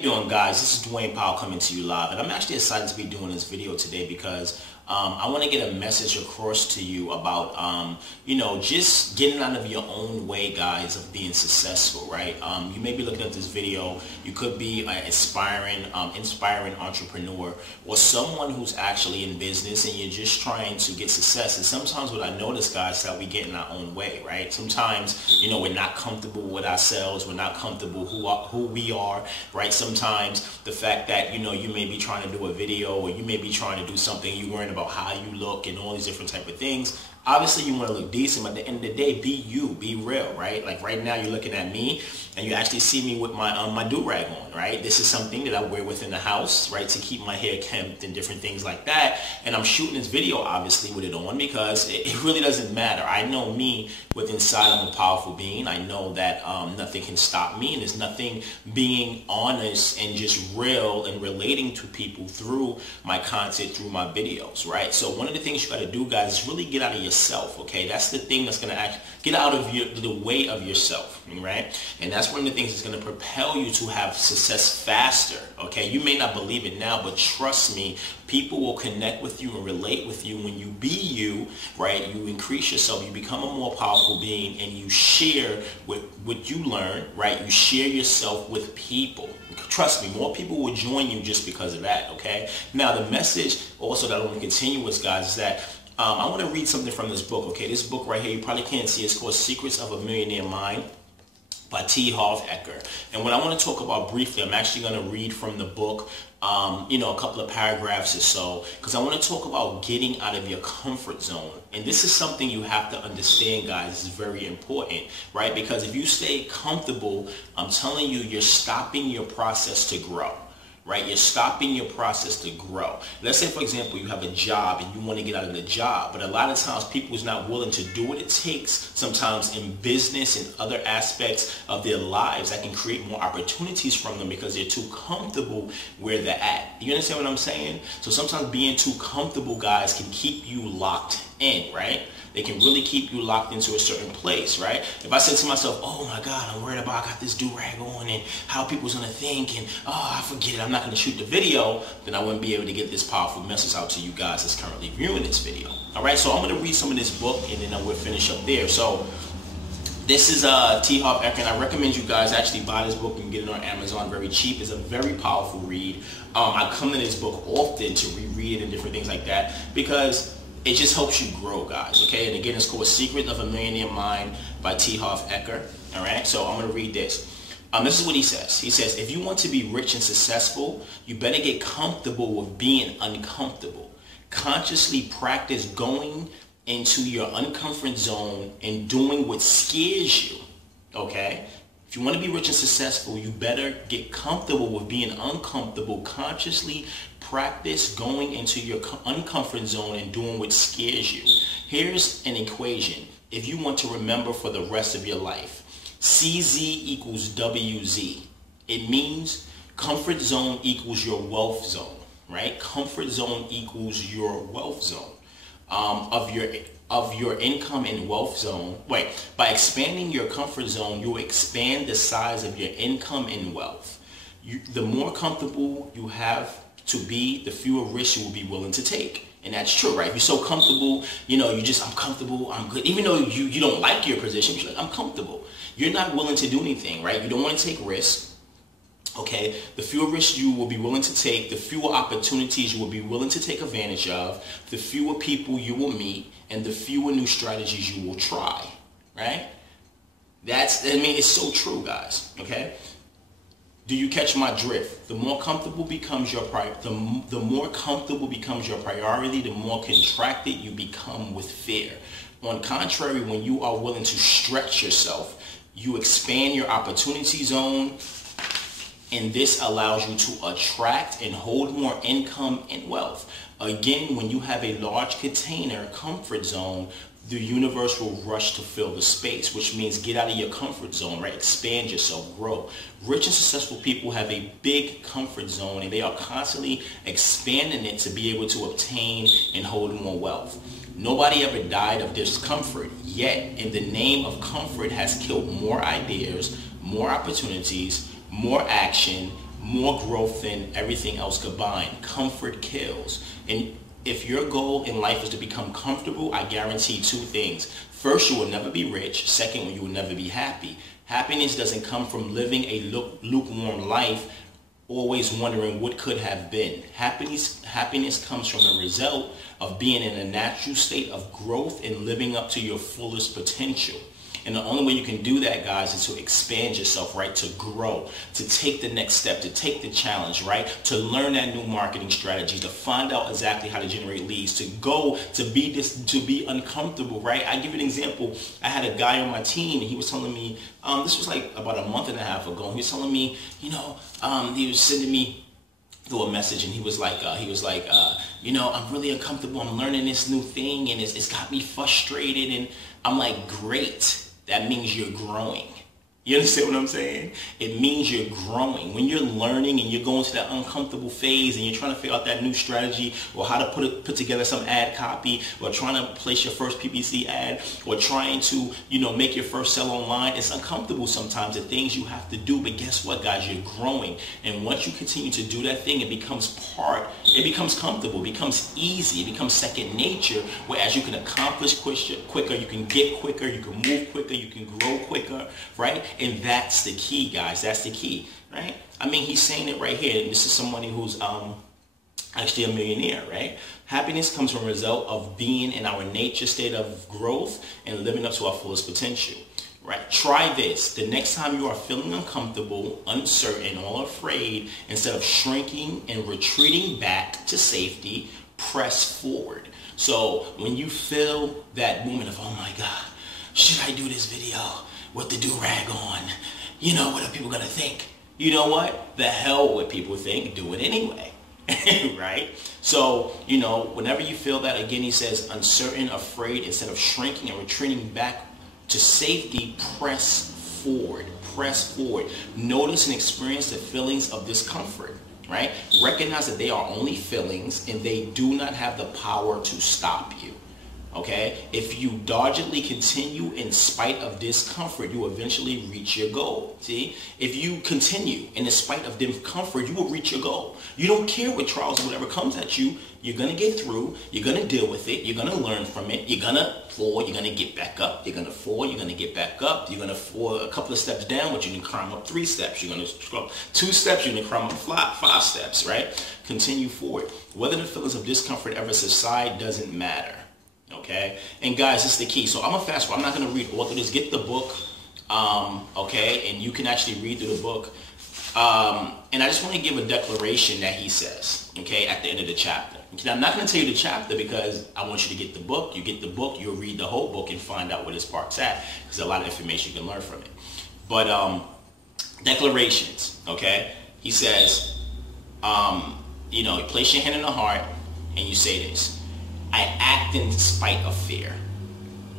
How you doing, guys? This is Dwayne Powell coming to you live, and I'm actually excited to be doing this video today because I want to get a message across to you about just getting out of your own way, guys, of being successful, right? You may be looking at this video. You could be an inspiring entrepreneur or someone who's actually in business and you're just trying to get success. And sometimes what I notice, guys, is that we get in our own way, right? Sometimes, we're not comfortable with ourselves. We're not comfortable who we are, right? Sometimes the fact that, you may be trying to do a video or you may be trying to do something, you're worrying about how you look and all these different type of things. Obviously, you want to look decent, but at the end of the day, be you, be real, right? Like right now, you're looking at me, and you actually see me with my do-rag on, right? This is something that I wear within the house, right, to keep my hair kempt and different things like that. And I'm shooting this video, obviously, with it on because it really doesn't matter. I know me with inside. I'm a powerful being. I know that nothing can stop me, and there's nothing being honest and just real and relating to people through my content, through my videos, right? So one of the things you got to do, guys, is really get out of yourself, okay? That's the thing that's going to get out of the way of yourself, right? And that's one of the things that's going to propel you to have success faster, okay? You may not believe it now, but trust me, people will connect with you and relate with you when you be you, right? You increase yourself, you become a more powerful being, and you share what you learn, right? You share yourself with people. Trust me, more people will join you just because of that, okay? Now, the message also that I want to continue with, guys, is that I want to read something from this book, okay? This book right here, you probably can't see, it's called Secrets of a Millionaire Mind by Harv Eker. And what I want to talk about briefly, I'm actually going to read from the book, a couple of paragraphs or so, because I want to talk about getting out of your comfort zone. And this is something you have to understand, guys. It's very important, right? Because if you stay comfortable, I'm telling you, you're stopping your process to grow. Right? You're stopping your process to grow. Let's say, for example, you have a job and you want to get out of the job, but a lot of times people is not willing to do what it takes sometimes in business and other aspects of their lives that can create more opportunities from them because they're too comfortable where they're at. You understand what I'm saying? So sometimes being too comfortable, guys, can keep you locked in, right? They can really keep you locked into a certain place, right? If I said to myself, oh my God, I'm worried about I got this do-rag on and how people's going to think and, oh, I forget it, I'm not going to shoot the video, then I wouldn't be able to get this powerful message out to you guys that's currently viewing this video. All right, so I'm going to read some of this book and then we'll finish up there. So this is Harv Eker, and I recommend you guys actually buy this book and get it on Amazon very cheap. It's a very powerful read. I come to this book often to reread it and different things like that because it just helps you grow, guys, okay? And again, it's called Secret of a Millionaire Mind by Harv Eker, all right? So I'm going to read this. This is what he says. He says, if you want to be rich and successful, you better get comfortable with being uncomfortable. Consciously practice going into your uncomfort zone and doing what scares you, okay? If you want to be rich and successful, you better get comfortable with being uncomfortable. Consciously practice going into your uncomfort zone and doing what scares you. Here's an equation. If you want to remember for the rest of your life, CZ equals WZ. It means comfort zone equals your wealth zone, right? Comfort zone equals your wealth zone of your income and wealth zone. Wait, by expanding your comfort zone, you expand the size of your income and wealth. The more comfortable you have to be, the fewer risks you will be willing to take. And that's true, right? If you're so comfortable, I'm comfortable, I'm good. Even though you don't like your position, you're like, I'm comfortable. You're not willing to do anything, right? You don't want to take risks. Okay, the fewer risks you will be willing to take, the fewer opportunities you will be willing to take advantage of, the fewer people you will meet, and the fewer new strategies you will try, right? It's so true, guys, okay? Do you catch my drift? The more comfortable becomes your the more comfortable becomes your priority, the more contracted you become with fear. On contrary, when you are willing to stretch yourself, you expand your opportunity zone, and this allows you to attract and hold more income and wealth. Again, when you have a large container, comfort zone, the universe will rush to fill the space, which means get out of your comfort zone, right? Expand yourself, grow. Rich and successful people have a big comfort zone, and they are constantly expanding it to be able to obtain and hold more wealth. Nobody ever died of discomfort, yet in the name of comfort has killed more ideas, more opportunities, more action, more growth than everything else combined. Comfort kills. And if your goal in life is to become comfortable, I guarantee two things. First, you will never be rich. Second, you will never be happy. Happiness doesn't come from living a lukewarm life, always wondering what could have been. Happiness comes from the result of being in a natural state of growth and living up to your fullest potential. And the only way you can do that, guys, is to expand yourself, right? To grow, to take the next step, to take the challenge, right? To learn that new marketing strategy, to find out exactly how to generate leads, to go, to be uncomfortable, right? I give you an example. I had a guy on my team, and he was telling me, this was like about a month and a half ago. He was telling me, he was sending me through a message, and he was like, I'm really uncomfortable. I'm learning this new thing, and it's got me frustrated. And I'm like, great. That means you're growing. You understand what I'm saying? It means you're growing. When you're learning and you're going to that uncomfortable phase and you're trying to figure out that new strategy or how to put together some ad copy, or trying to place your first PPC ad, or trying to, make your first sell online, it's uncomfortable sometimes, the things you have to do. But guess what, guys? You're growing. And once you continue to do that thing, it becomes comfortable, it becomes easy, it becomes second nature, whereas you can accomplish quicker, you can get quicker, you can move quicker, you can grow quicker, right? And that's the key, guys. That's the key, right? I mean, he's saying it right here. And this is somebody who's actually a millionaire, right? Happiness comes from a result of being in our nature state of growth and living up to our fullest potential, right? Try this. The next time you are feeling uncomfortable, uncertain, or afraid, instead of shrinking and retreating back to safety, press forward. So when you feel that moment of, oh my God, should I do this video with the do-rag on? What are people going to think? You know what? The hell what people think, do it anyway. Right? So, whenever you feel that, again, he says, uncertain, afraid, instead of shrinking and retreating back to safety, press forward. Press forward. Notice and experience the feelings of discomfort, right? Recognize that they are only feelings and they do not have the power to stop you. Okay? If you doggedly continue in spite of discomfort, you will eventually reach your goal. See? If you continue in spite of discomfort, you will reach your goal. You don't care what trials or whatever comes at you. You're going to get through. You're going to deal with it. You're going to learn from it. You're going to fall. You're going to get back up. You're going to fall. You're going to get back up. You're going to fall a couple of steps down, but you can climb up 3 steps. You're going to scroll 2 steps. You're going to climb up 5 steps, right? Continue forward. Whether the feelings of discomfort ever subside doesn't matter. Okay, and guys, this is the key. So I'm gonna fast forward. I'm not gonna read all through this. Get the book, okay, and you can actually read through the book. And I just want to give a declaration that he says, okay, at the end of the chapter. Okay, I'm not gonna tell you the chapter because I want you to get the book. You get the book, you'll read the whole book and find out where this part's at. There's a lot of information you can learn from it. But declarations, okay. He says, you place your hand in the heart and you say this. I act in spite of fear,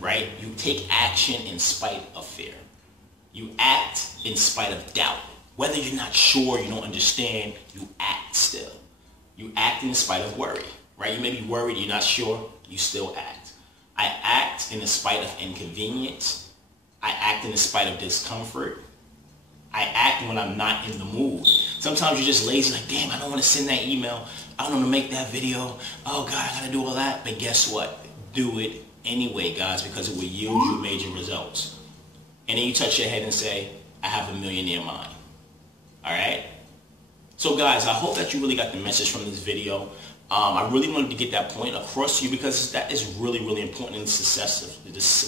right? You take action in spite of fear. You act in spite of doubt. Whether you're not sure, you don't understand, you act still. You act in spite of worry, right? You may be worried, you're not sure, you still act. I act in spite of inconvenience. I act in spite of discomfort. I act when I'm not in the mood. Sometimes you're just lazy, like, damn, I don't want to send that email. I don't want to make that video. Oh, God, I got to do all that. But guess what? Do it anyway, guys, because it will yield you major results. And then you touch your head and say, I have a millionaire mind. All right? So, guys, I hope that you really got the message from this video. I really wanted to get that point across to you because that is really, really important in success,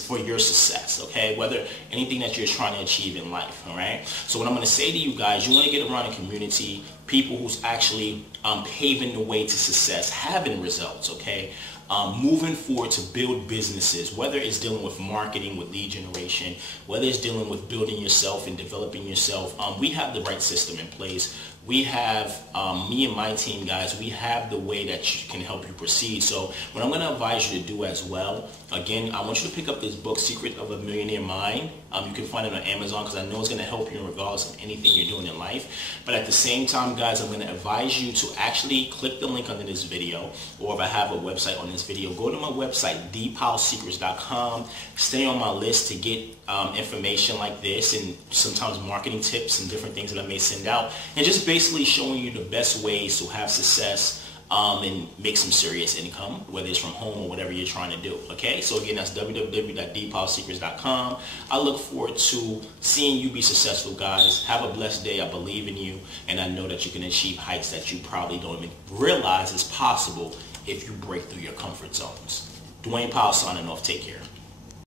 for your success, okay? Whether anything that you're trying to achieve in life, all right? So what I'm going to say to you guys, you want to get around a community, people who's actually paving the way to success, having results, okay? Moving forward to build businesses, whether it's dealing with marketing, with lead generation, whether it's dealing with building yourself and developing yourself, we have the right system in place. We have, me and my team, guys, we have the way that can help you proceed. So what I'm going to advise you to do as well, again, I want you to pick up this book, Secret of a Millionaire Mind. You can find it on Amazon because I know it's going to help you regardless of anything you're doing in life. But at the same time, guys, I'm going to advise you to actually click the link under this video, or if I have a website on this video, go to my website, dpowellsecrets.com. Stay on my list to get information like this and sometimes marketing tips and different things that I may send out, and just basically showing you the best ways to have success and make some serious income, whether it's from home or whatever you're trying to do. Okay, so again, that's www.dpowellsecrets.com. I look forward to seeing you be successful, guys. Have a blessed day. I believe in you, and I know that you can achieve heights that you probably don't even realize is possible if you break through your comfort zones. Dwayne Powell signing off. Take care.